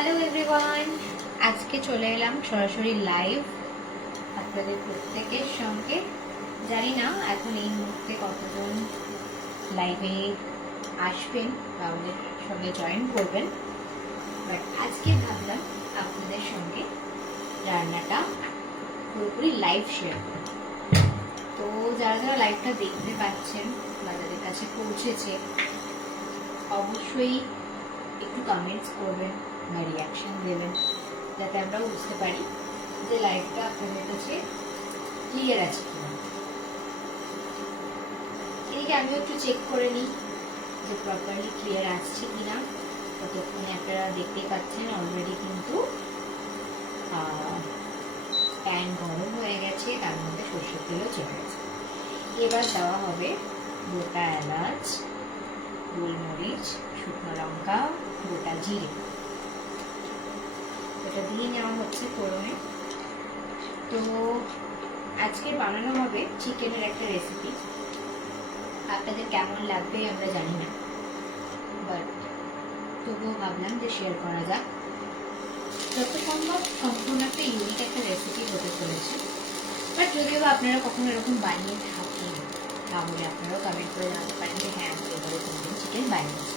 Hello everyone, আজকে চলে এলাম সরাসরি লাইভ আপনাদের প্রত্যেকের সঙ্গে। জানি না এখন এই মুহূর্তে কতজন লাইভে আসবেন বা আমাদের সঙ্গে জয়েন করবেন, বাট আজকে ভাবলাম আপনাদের সঙ্গে রান্নাটা পুরোপুরি লাইভ শেয়ার করব। তো যারা যারা লাইভটা দেখতে পাচ্ছেন বা যাদের কাছে পৌঁছেছে অবশ্যই একটু কমেন্টস করবেন বা রিয়াকশন দেবেন, যাতে আমরা বুঝতে পারি যে লাইভটা আপনাদের কাছে ক্লিয়ার আছে কিনা। এদিকে আমি একটু চেক করে নিই যে প্রপারলি ক্লিয়ার আসছে কিনা। ততক্ষণে আপনারা দেখতেই পাচ্ছেন অলরেডি কিন্তু প্যান গরম হয়ে গেছে, তার মধ্যে সর্ষের তেলও চলে গেছে। এবার দেওয়া হবে গোটা এলাচ, গোলমরিচ, শুকনো লঙ্কা, গোটা জিরে। এটা দিয়ে নেওয়া হচ্ছে ফোড়নে। তো আজকে বানানো হবে চিকেনের একটা রেসিপি। আপনাদের কেমন লাগবে আমরা জানি না, বাট তবুও ভাবলাম যে শেয়ার করা যাক। যত সম্ভব সম্পূর্ণ একটা ইউনিক একটা রেসিপি হতে চলেছে। বাট যদিও আপনারা কখনো এরকম বানিয়ে থাকেন তাহলে আপনারাও কমেন্ট করে জানাতে পারেন যে হ্যাঁ আমি এভাবে কোনোদিন চিকেন বানিয়েছি।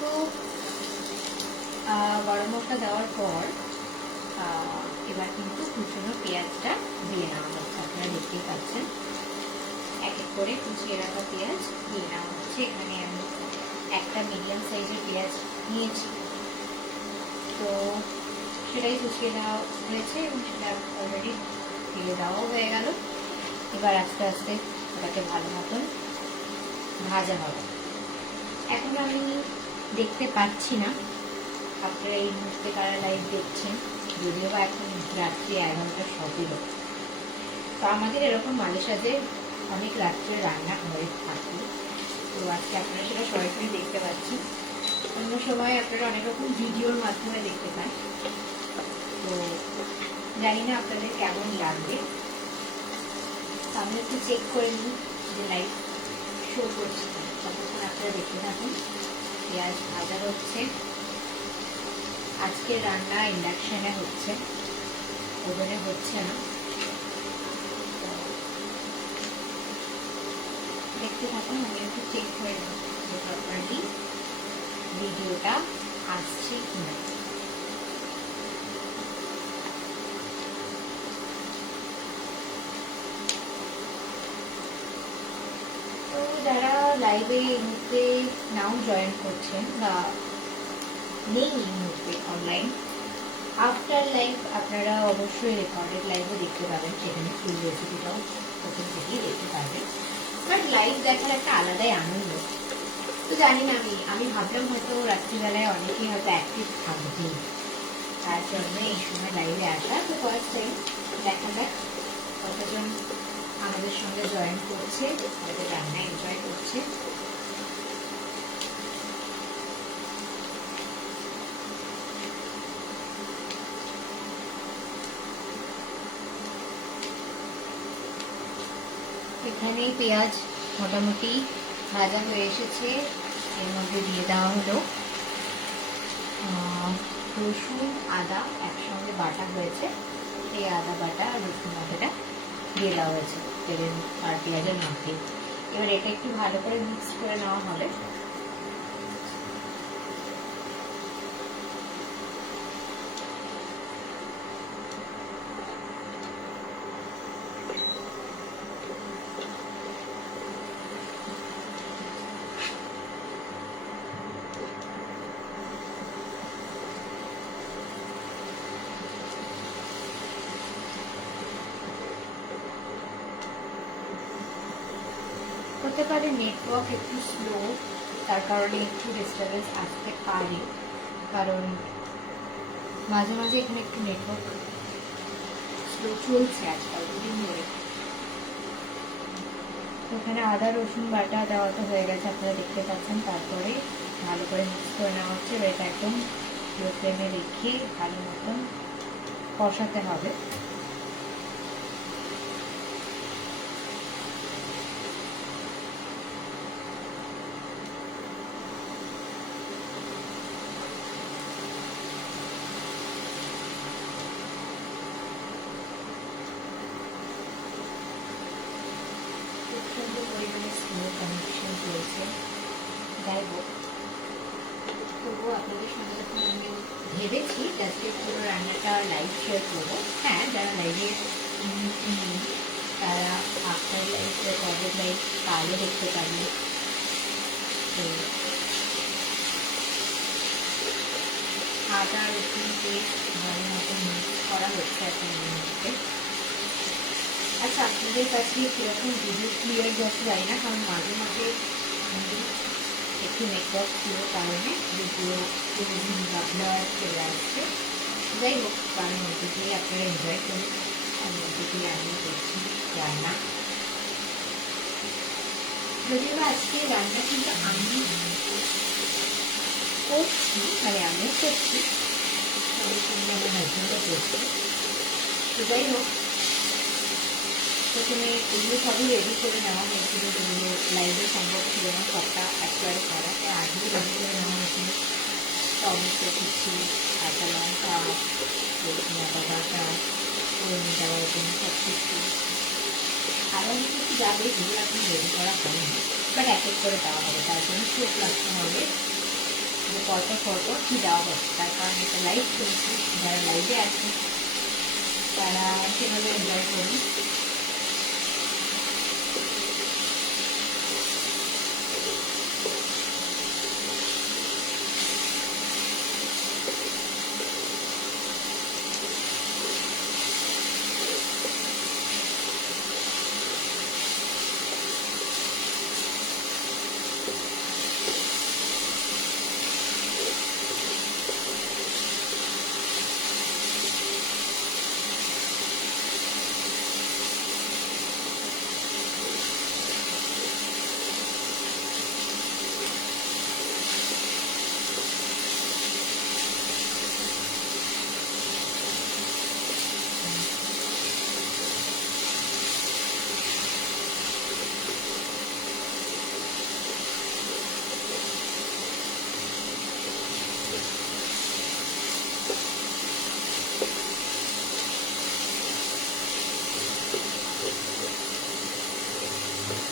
তো গরম মশলা দেওয়ার পর এবার কিন্তু কুচনো পেঁয়াজটা দিয়ে নেওয়া হচ্ছে। আপনারা দেখতেই পাচ্ছেন এক এক করে কুচিয়ে রাখা পেঁয়াজ দিয়ে নেওয়া হচ্ছে। এখানে আমি একটা মিডিয়াম সাইজের পেঁয়াজ নিয়েছি, তো সেটাই কুচিয়ে দেওয়া হয়েছে এবং সেটা অলরেডি দিয়ে দেওয়াও হয়ে গেল। এবার আস্তে আস্তে ওটাকে ভালো মতন ভাজা হবে। এখন আমি দেখতে পাচ্ছি না আপনারা এই মুহূর্তে কারা লাইভ দেখছেন, যদিও বা এখন রাত্রি 11টা 17। তো আমাদের এরকম মাঝে সাঝে অনেক রাত্রে রান্না হয়ে থাকে, তো আজকে আপনারা সেটা সরাসরি দেখতে পাচ্ছেন। অন্য সময় আপনারা অনেক রকম ভিডিওর মাধ্যমে দেখতে পান। তো জানি না আপনাদের কেমন লাগবে। আমি একটু চেক করে নিই যে লাইভ শো করছি, ততক্ষণ আপনারা দেখতে থাকুন। পেঁয়াজ ভাজা হচ্ছে। আজকের রান্না ইন্ডাকশনে হচ্ছে, ওভেনে হচ্ছে না। দেখতে থাকুন, আমি একটু চেক করে নিই যে প্রপারলি ভিডিওটা আসছে কিনা। তো যারা লাইভে এই মুহূর্তে নাও জয়েন করছেন বা নেই এই মুহূর্তে অনলাইন, আফটার লাইভ আপনারা অবশ্যই রেকর্ডেড লাইভও দেখতে পাবেন, সেখানে ফুল রেসিপিটাও প্রথম থেকেই দেখতে পাবেন। বাট লাইভ দেখার একটা আলাদাই আনন্দ। তো জানি না, আমি ভাবলাম হয়তো রাত্রিবেলায় অনেকেই হয়তো অ্যাক্টিভ থাকবে, তার জন্য এই সময় লাইভে আসা। তো ফার্স্ট টাইম দেখা যাক কতজন আমাদের সঙ্গে জয়েন করছে, আমাদের রান্না এনজয় করছে। এখানে পেঁয়াজ মোটামুটি ভাজা হয়ে এসেছে। এর মধ্যে দিয়ে দেওয়া হলো রসুন আদা একসঙ্গে বাটা হয়েছে। এই আদা বাটা আর রসুন বাটাটা দিয়ে দেওয়া হয়েছে তেলের আর পেঁয়াজের মধ্যে। এবার এটা একটু ভালো করে মিক্স করে নেওয়া হবে। হতে পারে নেটওয়ার্ক একটু স্লো, তার কারণে একটু ডিস্টারবেন্স আসতে পারে, কারণ মাঝে মাঝে এখানে একটু নেটওয়ার্ক স্লো চলছে আজকাল দুদিন ধরে। এখানে আদা রসুন বাটা দেওয়াটা হয়ে গেছে, আপনারা দেখতে পাচ্ছেন। তারপরে ভালো করে মিক্স করে নেওয়া হচ্ছে। এবার এটা একদম লো ফ্লেমে রেখে ভালো মতন কষাতে হবে। ভেবেছি জাস্ট পুরো রান্নাটা লাইভ শেয়ার করবো। হ্যাঁ, যারা লাইভে তারা আফটার লাইফ রেকর্ডেড লাইফ কালও দেখতে পারবে। তো আটা রসুন পেস্ট ভালো মতো মিক্স করা হচ্ছে এখন এই মুহূর্তে। আচ্ছা, আপনাদের কাছে কীরকম ভিডিও ক্লিয়ার যাচ্ছে জানি না, কারণ মাঝে মাঝে একটু নেটওয়ার্ক পুরো কারণে ভিডিও ব্লার চলে আসছে। যাই হোক, কারণ মধ্যে দিয়ে আপনারা এনজয় করুন, তার মধ্যে দিয়ে আমি করছি রান্না। যদিও আজকে রান্না কিন্তু আমি করছি, মানে আমিও করছি, তাদের সঙ্গে আমার হাজবেন্ডও করছি। তো যাই হোক, প্রথমে এগুলো সবই রেডি করে নেওয়া হয়েছিল, যেগুলো লাইভে সম্ভব ছিল না সবটা একেবারে করা, তাই আগেই রেডি করে নেওয়া হয়েছিল। টমেটো কুচি, কাঁচা লঙ্কা, রসুন আদা বাটা, ফোড়নে দেওয়ার জন্য সব কিছু আরও অনেক কিছু যাবে, যেগুলো এখন রেডি করা হয়নি, বাট এক এক করে দেওয়া হবে। তার জন্য চোখ রাখতে হবে যে পরপর পরপর কী দেওয়া হচ্ছে, তার কারণ এটা লাইভ চলছে, যারা লাইভে আছে তারা সেভাবে এনজয় করুন।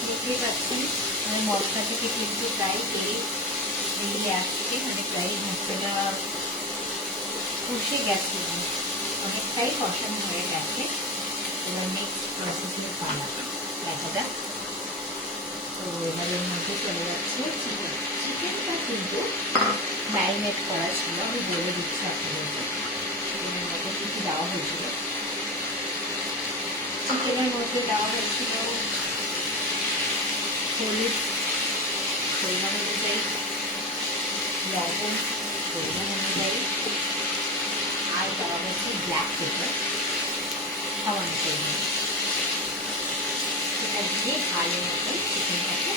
দেখতেই পাচ্ছেন আমি মশলা থেকে কিন্তু প্রায় তেল বেরিয়ে আসছে, মানে প্রায় মশলা কষে গেছে, অনেকটাই কষানো হয়ে গেছে। এবার নেক্সট প্রসেসের পালা দেখা যাক। তো এবার এর মধ্যে চলে যাচ্ছে চিকেন। চিকেনটা কিন্তু ম্যারিনেট করা ছিল, আমি বলে দিচ্ছি আপনাদেরকে চিকেনের মধ্যে কী কী দেওয়া হয়েছিল। চিকেনের মধ্যে দেওয়া হয়েছিল হলুদ পরিমাণ অনুযায়ী, লবণ পরিমাণ অনুযায়ী, আর দেওয়া হচ্ছে ব্ল্যাক পেপার সামান্য পরিমাণ। সেটা দিয়ে ভালো মতো চিকেনটাকে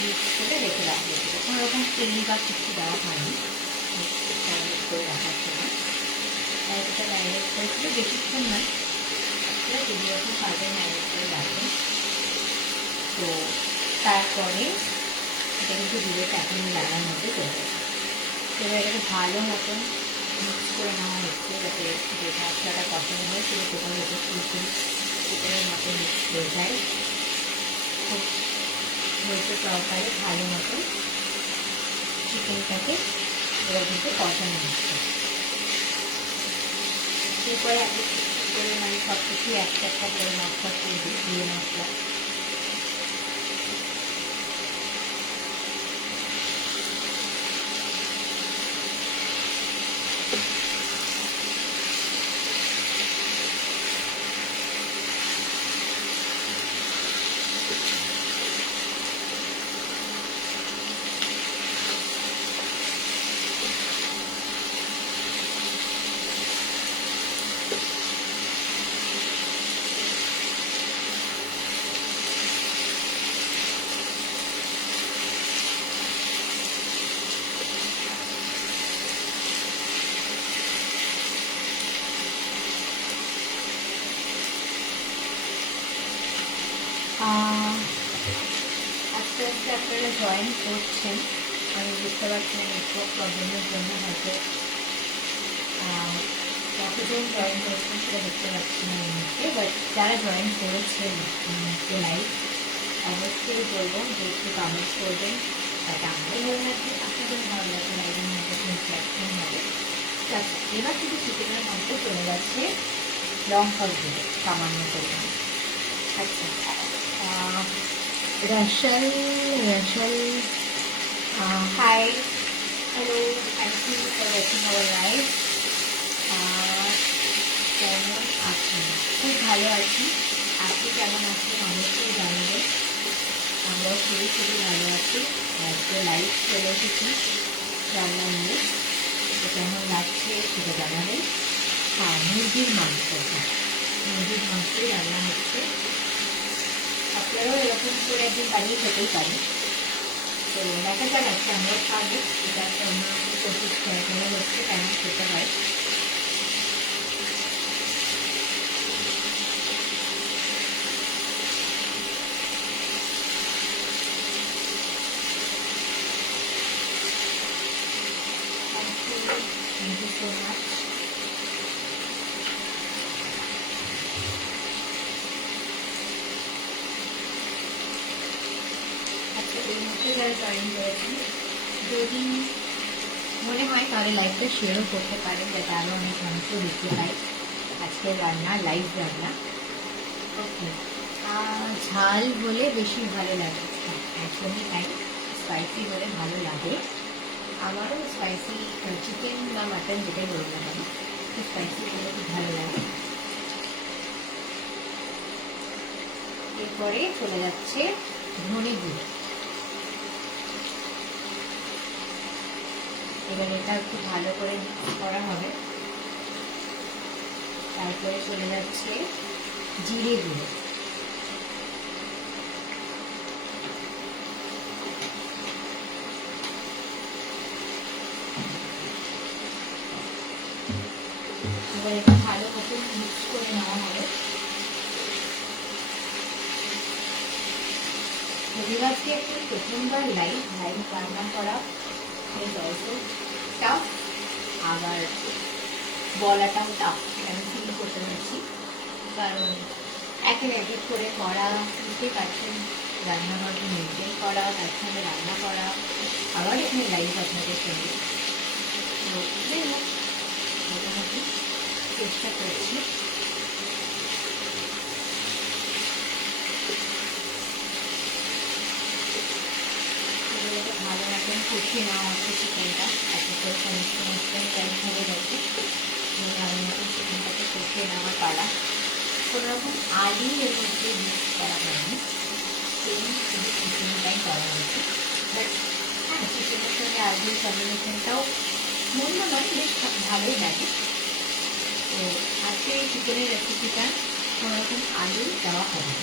মিক্স করে রেখে দেওয়া হয়েছিল। কোনো রকম তেল বা কিছু দেওয়া হয়নি ম্যারিনেট করে রাখার জন্য, তাই এটা ম্যারিনেট করেছিল বেশিক্ষণ নয়, আপনারা যদি রকম পারবেন ম্যারিনেট করে রাখবেন। তো তারপরে এটা কিন্তু দিয়ে এখন রান্নার মধ্যে চলে যাবে। এবার এটাকে ভালো মতন মিক্স করে নেওয়া হচ্ছে, যাতে যে মশলাটা কষানো হয় সেটা কোথাও যাতে ফুলফুল চিকেনের মতো মিক্স হয়ে যায়। খুব হয়েছে তরকারি ভালো মতন চিকেনটাকে এবার কিন্তু কষানো হচ্ছে। এরপরে এক করে মানে সব কিছুই একটা একটা করে মশলা দিয়ে মশলা আস্তে আস্তে আপনারা জয়েন করছেন, আমি বুঝতে পারছি না নেটওয়ার্ক প্রবলেমের জন্য হয়তো কতজন জয়েন করেছেন সেটা দেখতে পাচ্ছি না এই মুহূর্তে, বাট যারা জয়েন করেছেন লাইভ অবশ্যই বলবো যে একটু কমেন্ট করবেন, তাতে আমারও ভালো লাগবে, আপনাদের ভালো লাগবে, লাইভের মধ্যে ইন্টারাকশন হবে। তো আচ্ছা, এবার কিন্তু চিকেনের মধ্যে চলে যাচ্ছে লঙ্কা গুঁড়ো সামান্য পরিমাণ। আচ্ছা, Rasel Rasel hi, hello, thank you for watching our live. কেমন আছেন? খুব ভালো আছি। আপনি কেমন আছেন অবশ্যই জানাবেন। আমরাও খুবই খুবই ভালো আছি। আজকে লাইভ চলে এসেছি রান্না নিয়ে। তো কেমন লাগছে সেটা জানাবেন। হ্যাঁ, মুরগির মাংস, মুরগির মাংসই রান্না হচ্ছে। আপনারাও এরকম করে একদিন বানিয়ে খেতেই পারেন। তো দেখা যাক আজকে আমরাও খাবো। এটা একটা অন্যরকম কোচিং করা হচ্ছে, কেমন খেতে হয়। Thank you so much. আচ্ছা, এই মুহূর্তে যারা জয়েন করেছেন, যদি মনে হয় তাহলে লাইভটা শেয়ারও করতে পারেন, যাতে আরও অনেক মানুষ দেখতে পায় আজকের রান্না, লাইভ রান্না। ওকে, ঝাল হলে বেশি ভালো লাগে। হ্যাঁ, একদমই তাই, স্পাইসি হলে ভালো লাগে। আমারও স্পাইসি চিকেন বা মাটন যেটাই বলবো না কেন, স্পাইসি হলে খুব ভালো লাগে। এরপরে চলে যাচ্ছে ধনে গুঁড়ো। এবার এটা একটু ভালো করে করা হবে। তারপরে চলে যাচ্ছে জিরে গুঁড়ো। এবার এটা ভালো মতো মিক্স করে নেওয়া হবে। রবিবারকে একটু প্রথমবার লাইভ রান্না করা ইজ অলসো টাফ, আবার বলাটাও টাফ। আমি ফিল করতে পারছি, কারণ একের এক করে করা, বুঝতেই পারছেন, রান্নাঘরকে মেনটেন করা, তার সঙ্গে রান্না করা, আবার এখানে লাইভ আপনাদের সঙ্গে। তো যাই হোক, মোটামুটি চেষ্টা করছি। ভালো মতন কষিয়ে নেওয়া হচ্ছে চিকেনটা, এত করে সমস্ত মশলা টাইট হয়ে গেছে। ভালো মতন চিকেনটাকে কষিয়ে নেওয়ার পালা। কোনো রকম আলু এর মধ্যে মিক্স করা হয়নি, শুধু চিকেনটাই করা হয়েছে। বাট হ্যাঁ, চিকেনের সঙ্গে আলুর কম্বিনেশনটাও মন্দ নয়, বেশ ভালোই লাগে। তো আজকে এই চিকেনের রেসিপিটা কোনো রকম আলু দেওয়া হবে,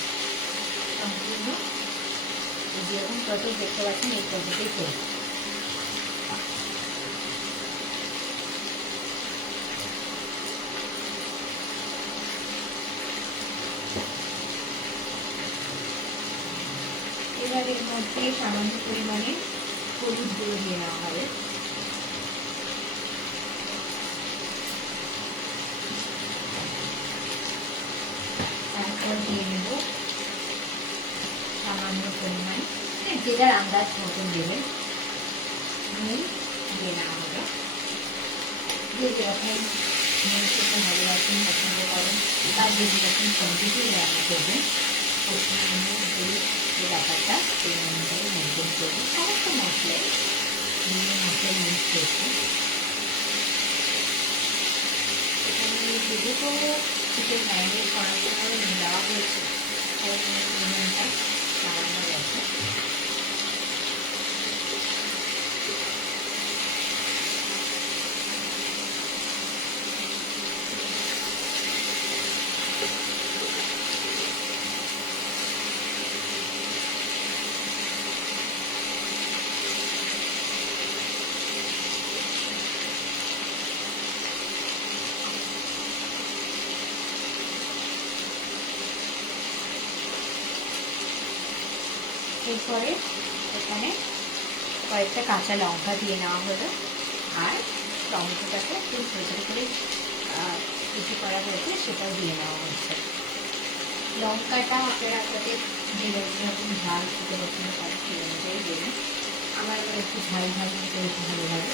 সম্পূর্ণ যেরকম প্রসেস দেখতে পাচ্ছেন এই প্রসেসেই চলবে। এবার এর মধ্যে সামান্য পরিমাণে হলুদ গুঁড়ো দিয়ে নেওয়া হবে। তারপর দিয়ে নেব সামান্য পরিমাণ, যে যার আন্দাজ মতন দেবেন, নুন দিয়ে নেওয়া হবে। যে যেরকম নুন খেতে ভালোবাসেন, পছন্দ করেন, বা যে যেরকম কোয়ান্টিটি রান্না করবেন, প্রথমে নুন হলুদ যে ব্যাপারটা সেই অনুযায়ী মেনটেন করবেন। সমস্ত মশলাই বিভিন্ন মশলাই ইউজ করছি। এখানে যেহেতু চিকেন ম্যারিনেট করার জন্য নুন দেওয়া হয়েছে, তাই নুনটা সামান্য গেছে। এরপরে এখানে কয়েকটা কাঁচা লঙ্কা দিয়ে নেওয়া হলো, আর টমেটোটাকে একটু ছোটো ছোটো করে কুচি করা হয়েছে সেটাও দিয়ে নেওয়া হচ্ছে। লঙ্কাটা আপনারা আপনাদের যেরকম ঝাল খেতে পছন্দ করেন সেই অনুযায়ী দেবেন। আমার একটু ঝাল ঝাল খেতে বেশি ভালো লাগে,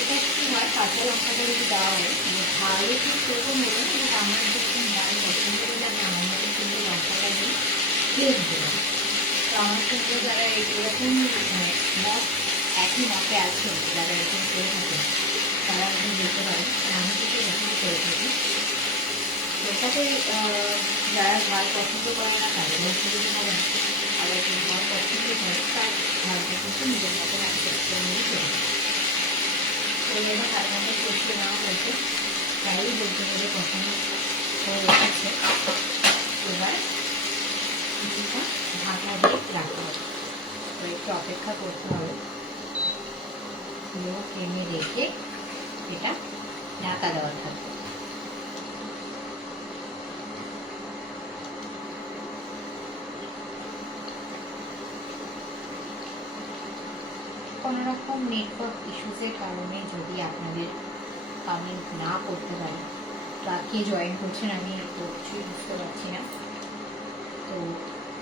এটা কি হয়, কাঁচা লঙ্কাটা যদি দেওয়া হয় ঝাল একটু সেরকম হলো না, কিন্তু আমার যখন ঝাল পছন্দ করে আমি আমার মতো কিন্তু লঙ্কাটা নিয়ে খেয়ে দিতে পারি। তো আমার সঙ্গে যারা এরকম মত একই মতে আছেন, যারা এরকম করে থাকেন, তারা একদম যেতে পারে। আমি কিন্তু এরকম করে থাকি। এটাতে যারা ঝাল পছন্দ করে না তাদের অসুবিধা হবে না, আবার যে ঝাল পছন্দ করে তার ঝালটা কিন্তু নিজের মতো অ্যাডজাস্ট করে নিয়ে চলে। তো এবার সাধারণত কষিয়ে নেওয়া হয়েছে, প্রায়ই বলতে গেলে কখনো হয়ে গেছে। এবার কিছুটা ঢাকা দিয়ে রাখতে হবে, তো একটু অপেক্ষা করতে হবে, লো ফ্লেমে রেখে এটা ঢাকা দেওয়া থাকবে। কোনো রকম নেটওয়ার্ক ইস্যুসের কারণে যদি আপনাদের কমেন্ট না করতে পারি, বা কে জয়েন করছেন আমি তো কিছুই বুঝতে পারছি না। তো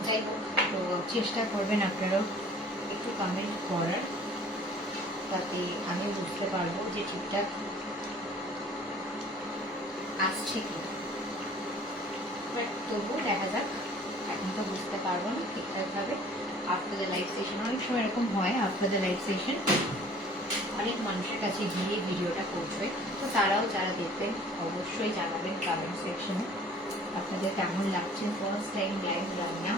যাই হোক, তো চেষ্টা করবেন আপনারাও একটু কমেন্ট করার, তাতে আমি বুঝতে পারবো যে ঠিকঠাক আসছে কি। বাট তবুও দেখা যাক, এখন তো বুঝতে পারবো না ঠিকঠাকভাবে। আফটার দ্য লাইভ সেশন অনেক সময় এরকম হয়, আফটার দ্য লাইভ সেশন অনেক মানুষের কাছে গিয়ে ভিডিওটা পৌঁছয়। তো তারাও যারা দেখবেন অবশ্যই জানাবেন কমেন্ট সেকশনে আপনাদের কেমন লাগছে ফার্স্ট টাইম লাইভ রান্না।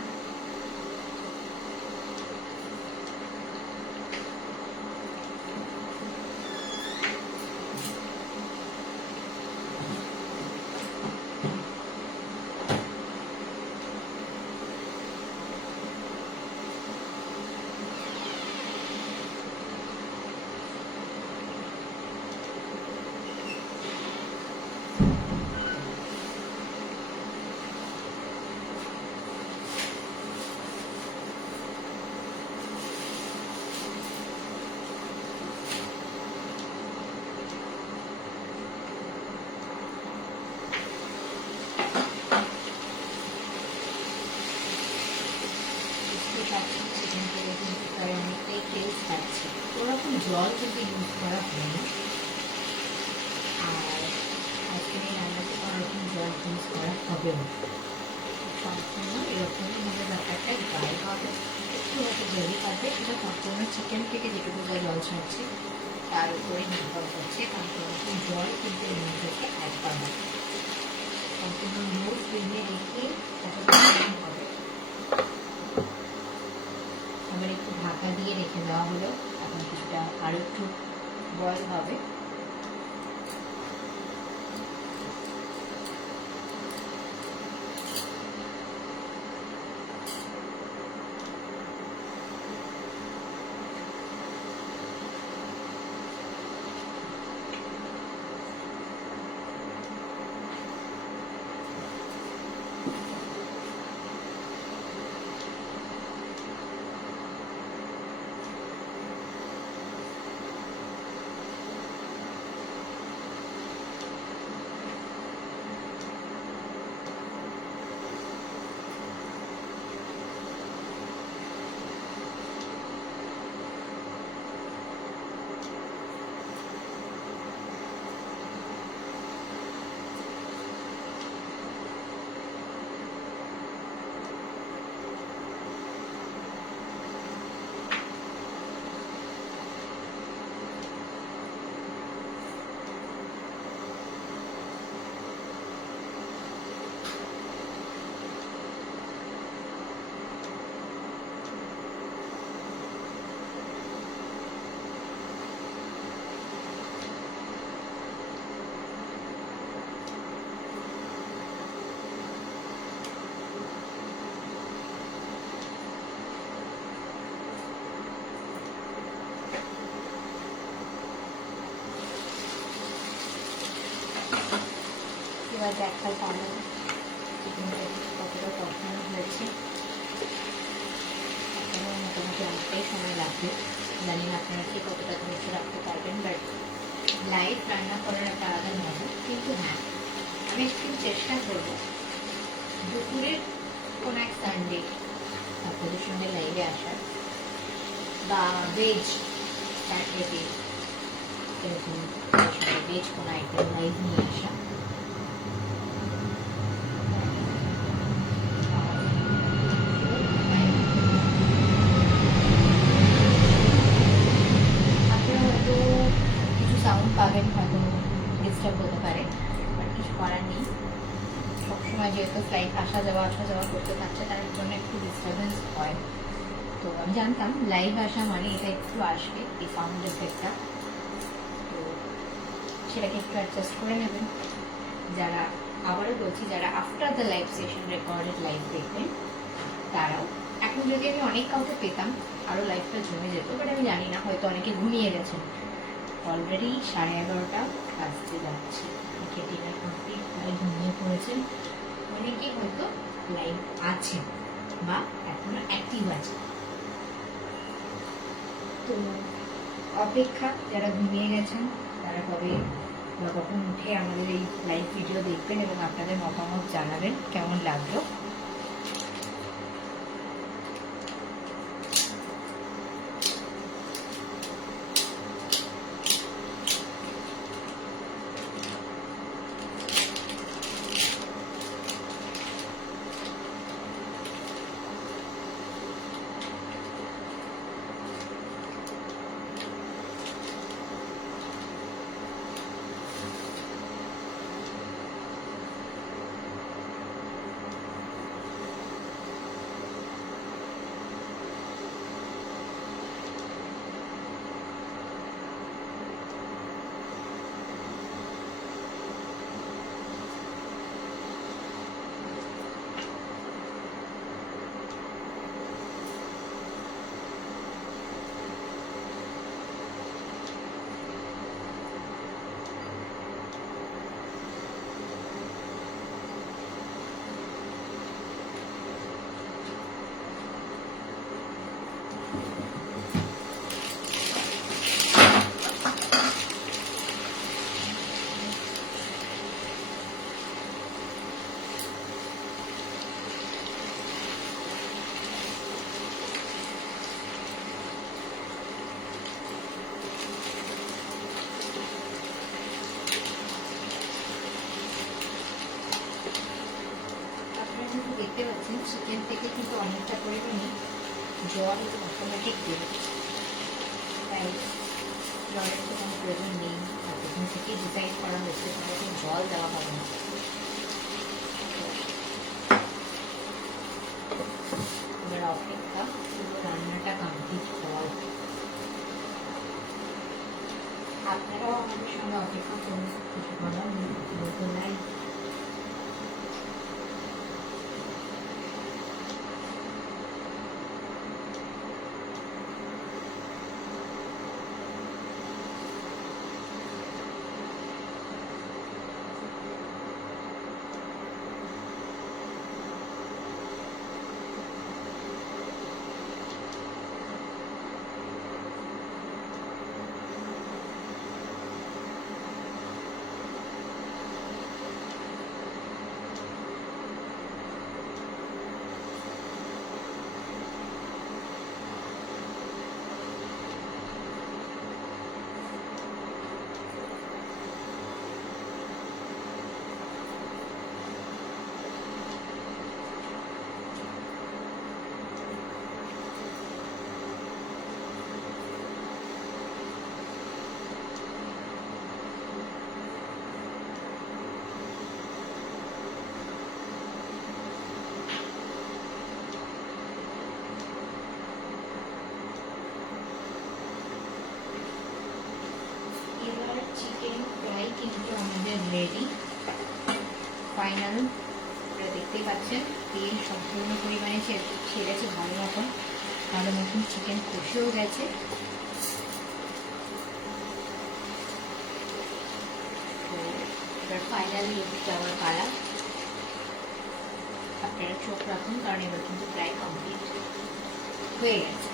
অনেকটাই টেস্ট থাকছে, ওরকম জল কিন্তু ইউজ করা হয়নি, আর আজকের এই রান্নাতে কোনো রকম জল ইউজ করা হবে না, সম্পূর্ণ এরকমই ভাবে ব্যাপারটা ড্রাই হবে, একটু হয়তো গ্রেভি থাকবে, সেটা সম্পূর্ণ চিকেন থেকে যেটুকু যা জল ছাড়ছে তার উপরে নির্ভর করছে, কারণ কোনো রকম জল কিন্তু এর মধ্যে অ্যাড করা হবে। সম্পূর্ণ লো ফ্লেমে রেখে হবে। আবার একটু ঢাকা দিয়ে রেখে দেওয়া হলো, এখন কিছুটা আরও একটু বয়েল হবে। এবার দেখা পাবো চিকেনটা কতটা কষানো হয়েছে, এখনও মোটামুটি অনেকটাই সময় লাগবে, জানি না আপনারা কি কতটা ধৈর্য রাখতে পারবেন, বাট লাইভ রান্না করার একটা আলাদা মজা। কিন্তু হ্যাঁ, আমি একটু চেষ্টা করবো দুপুরের কোনো এক সানডে আপনাদের সঙ্গে লাইভে আসার, বা ভেজ স্যাটারডে এরকম ভেজ কোনো আইটেম লাইভ নিয়ে আসা। আপনারা হয়তো কিছু সাউন্ড পাবেন, হয়তো ডিস্টার্ব হতে পারে, বাট কিছু করার নেই। সবসময় যেহেতু ফ্লাইট আসা যাওয়া করতে থাকছে, তার জন্য একটু ডিস্টারবেন্স হয়। তো আমি জানতাম লাইভ আসা মানে এটা একটু আসবে, এই সাউন্ড এফেক্টটা, তো সেটাকে একটু অ্যাডজাস্ট করে নেবেন। যারা, আবারও বলছি, যারা after the live session recorded live দেখবেন তারাও, এখন যদি আমি অনেক কাউকে পেতাম আরও লাইভটা জমে যেত, বাট আমি জানি না, হয়তো অনেকে ঘুমিয়ে গেছেন। অলরেডি 11:30 বাজতে যাচ্ছে, ডিনার কমপ্লিট করে ঘুমিয়ে পড়েছেন, অনেকেই হয়তো লাইভ আছেন বা এখনো অ্যাক্টিভ আছে। তো অপেক্ষা, যারা ঘুমিয়ে গেছেন তারা কবে বা কখন উঠে আমাদের এই লাইভ ভিডিও দেখবেন এবং আপনাদের মতামত জানাবেন কেমন লাগলো। দেখতে পাচ্ছেন চিকেন থেকে কিন্তু অনেকটা পরিমাণে জল অটোমেটিক বেরোচ্ছে, তাই জলের তো কোনো প্রয়োজন নেই। প্রথম থেকেই ডিসাইড করা হচ্ছে কোনো জল দেওয়া হবে না। এবার অপেক্ষা, পুরো রান্নাটা কমপ্লিট হওয়ার। আপনারাও আমাদের সঙ্গে অপেক্ষা করুন, কিছু করার নতুন নাই। চিকেন ফ্রাই কিন্তু আমাদের রেডি, ফাইনাল। দেখতেই পাচ্ছেন তেল সম্পূর্ণ পরিমাণে ছেড়েছে ভালো মতন চিকেন কষেও গেছে। তো এবার ফাইনালি লুকটা আমার পালা। আপনারা চোখ রাখুন, কারণ এবার কিন্তু প্রায় কমপ্লিট হয়ে গেছে।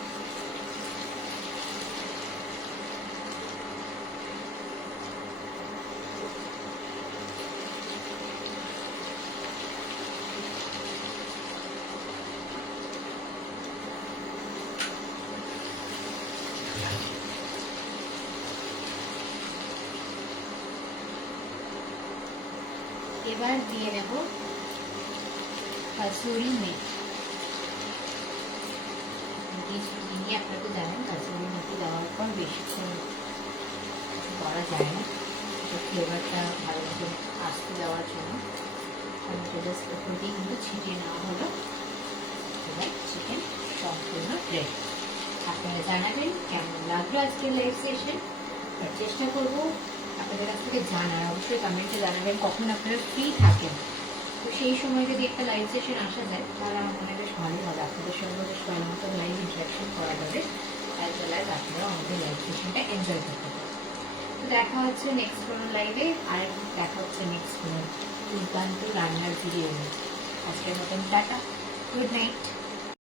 এবার দিয়ে নেব কাসুরি মেথি। আপনারা তো জানেন কাসুরি মেথি দেওয়ার পর বেশিক্ষণ করা যায় না, ফ্লেভারটা ভালো মতো আসতে দেওয়ার জন্য। টমেটো জাস্ট উপর দিয়ে কিন্তু ছিটিয়ে নেওয়া হলো। এবার চিকেন সম্পূর্ণ রেডি। আপনারা জানাবেন কেমন লাগলো আজকের লাইভ সেশন। চেষ্টা করবো আপনাদের কাছ থেকে জানার, অবশ্যই কমেন্টে জানাবেন কখন আপনারা ফ্রি থাকেন। তো সেই সময় যদি একটা লাইভ সেশন আসা যায় তাহলে আমার মনে বেশ ভালোই হবে, আপনাদের সঙ্গে বেশ ভালো মতো লাইভ ইন্টারাকশন করা যাবে, অ্যাজ ওয়েল অ্যাজ আপনারা আমাদের লাইভ সেশনটা এনজয় করতে পারেন। তো দেখা হচ্ছে নেক্সট কোনো লাইভে, আর দেখা হচ্ছে নেক্সট কোনো দুর্দান্ত রান্নার ভিডিও। আজকের মতন টাটা, গুড নাইট।